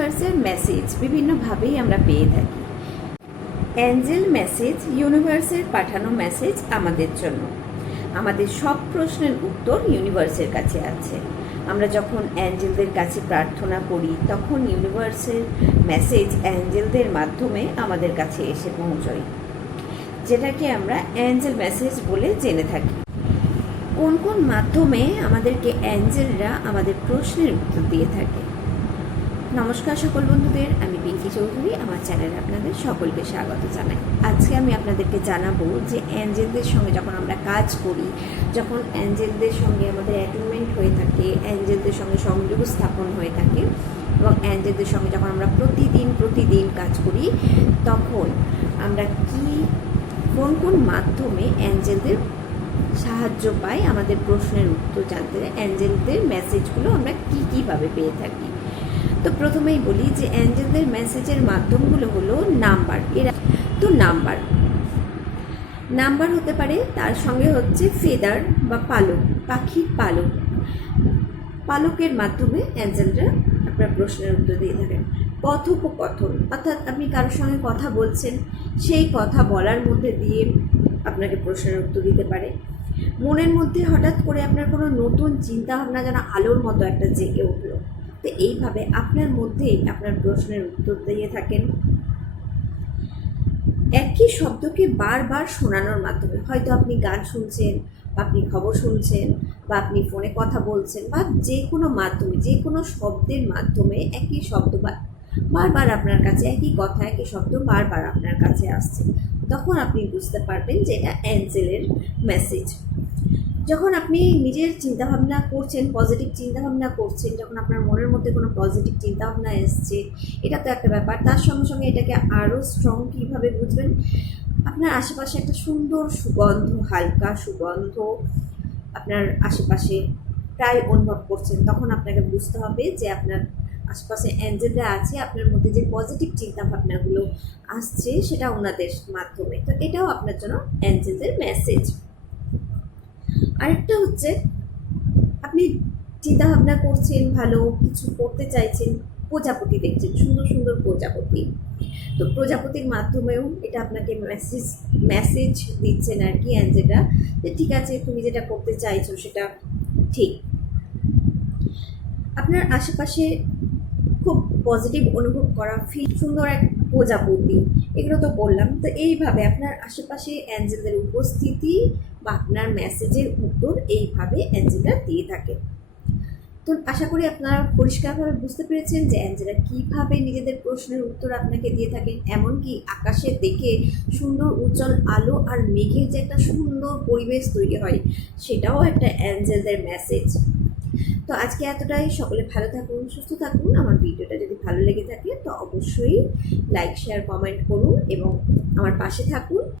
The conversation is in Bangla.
ইউনিভার্সের মেসেজ বিভিন্নভাবেই আমরা পেয়ে থাকি। অ্যাঞ্জেল মেসেজ ইউনিভার্সের পাঠানো মেসেজ আমাদের জন্য। আমাদের সব প্রশ্নের উত্তর ইউনিভার্সের কাছে আছে। আমরা যখন অ্যাঞ্জেলদের কাছে প্রার্থনা করি তখন ইউনিভার্সের মেসেজ অ্যাঞ্জেলদের মাধ্যমে আমাদের কাছে এসে পৌঁছয়, যেটাকে আমরা অ্যাঞ্জেল মেসেজ বলে জেনে থাকি। কোন কোন মাধ্যমে আমাদেরকে অ্যাঞ্জেলরা আমাদের প্রশ্নের উত্তর দিয়ে থাকে। নমস্কার সকল বন্ধুদের, আমি পিঙ্কি চৌধুরী। আমার চ্যানেলে আপনাদের সকলকে স্বাগত জানাই। আজকে আমি আপনাদেরকে জানাবো যে অ্যাঞ্জেলদের সঙ্গে যখন আমরা কাজ করি, যখন অ্যাঞ্জেলদের সঙ্গে আমাদের অ্যাটেনমেন্ট হয়ে থাকে, অ্যাঞ্জেলদের সঙ্গে সংযোগ স্থাপন হয়ে থাকে এবং অ্যাঞ্জেলদের সঙ্গে যখন আমরা প্রতিদিন কাজ করি, তখন আমরা কোন কোন মাধ্যমে অ্যাঞ্জেলদের সাহায্য পাই আমাদের প্রশ্নের উত্তর জানতে। অ্যাঞ্জেলদের মেসেজগুলো আমরা কীভাবে পেয়ে থাকি। তো প্রথমেই বলি যে অ্যাঞ্জেলদের মেসেজের মাধ্যমগুলো হলো নাম্বার। তো নাম্বার হতে পারে, তার সঙ্গে হচ্ছে ফেদার বা পালক, পাখির পালকের মাধ্যমে অ্যাঞ্জেলরা আপনার প্রশ্নের উত্তর দিয়ে থাকেন। কথোপকথন, অর্থাৎ আপনি কারোর সঙ্গে কথা বলছেন, সেই কথা বলার মধ্যে দিয়ে আপনাকে প্রশ্নের উত্তর দিতে পারে। মনের মধ্যে হঠাৎ করে আপনার কোনো নতুন চিন্তাভাবনা যেন আলোর মতো একটা জেগে উঠলো, তো এইভাবে আপনার মধ্যেই আপনার প্রশ্নের উত্তর দিয়ে থাকেন। একই শব্দকে বারবার শোনানোর মাধ্যমে, হয়তো আপনি গান শুনছেন বা আপনি খবর শুনছেন বা আপনি ফোনে কথা বলছেন বা যে কোনো মাধ্যমে, যে কোনো শব্দের মাধ্যমে একই শব্দ বারবার আপনার কাছে, একই কথা একই শব্দ বারবার আপনার কাছে আসছে, তখন আপনি বুঝতে পারবেন যে এটা অ্যাঞ্জেলের মেসেজ। যখন আপনি নিজের চিন্তাভাবনা করছেন, পজিটিভ চিন্তাভাবনা করছেন, যখন আপনার মনের মধ্যে কোনো পজিটিভ চিন্তাভাবনা এসছে, এটা তো একটা ব্যাপার। তার সঙ্গে সঙ্গে এটাকে আরও স্ট্রং কীভাবে বুঝবেন, আপনার আশেপাশে একটা সুন্দর সুগন্ধ, হালকা সুগন্ধ আপনার আশেপাশে প্রায় অনুভব করছেন, তখন আপনাকে বুঝতে হবে যে আপনার আশেপাশে অ্যাঞ্জেলরা আছে। আপনার মধ্যে যে পজিটিভ চিন্তাভাবনাগুলো আসছে সেটা ওনাদের মাধ্যমে, তো এটাও আপনার জন্য অ্যাঞ্জেলদের মেসেজ। আরেকটা হচ্ছে, আপনি চিন্তাভাবনা করছেন, ভালো কিছু করতে চাইছেন, প্রজাপতি দেখছেন, সুন্দর সুন্দর প্রজাপতি, তো প্রজাপতির মাধ্যমেও এটা আপনাকে মেসেজ দিচ্ছেন আর কি অ্যাঞ্জেলরা, যে ঠিক আছে, তুমি যেটা করতে চাইছো সেটা ঠিক। আপনার আশেপাশে খুব পজিটিভ অনুভব করা, সুন্দর এক প্রজাপতি, এগুলো তো বললাম। তো এইভাবে আপনার আশেপাশে অ্যাঞ্জেলদের উপস্থিতি বা আপনার মেসেজের উত্তর এইভাবে অ্যাঞ্জেলরা দিয়ে থাকে। তো আশা করি আপনারা পরিষ্কারভাবে বুঝতে পেরেছেন যে অ্যাঞ্জেলরা কীভাবে নিজেদের প্রশ্নের উত্তর আপনাকে দিয়ে থাকেন। এমনকি আকাশে দেখে সুন্দর উজ্জ্বল আলো আর মেঘের যে একটা সুন্দর পরিবেশ তৈরি হয়, সেটাও একটা অ্যাঞ্জেলদের মেসেজ। তো আজকে এতটাই। সকলে ভালো থাকুন, সুস্থ থাকুন। আমার ভিডিওটা যদি ভালো লেগে থাকে তো অবশ্যই লাইক, শেয়ার, কমেন্ট করুন এবং আমার পাশে থাকুন।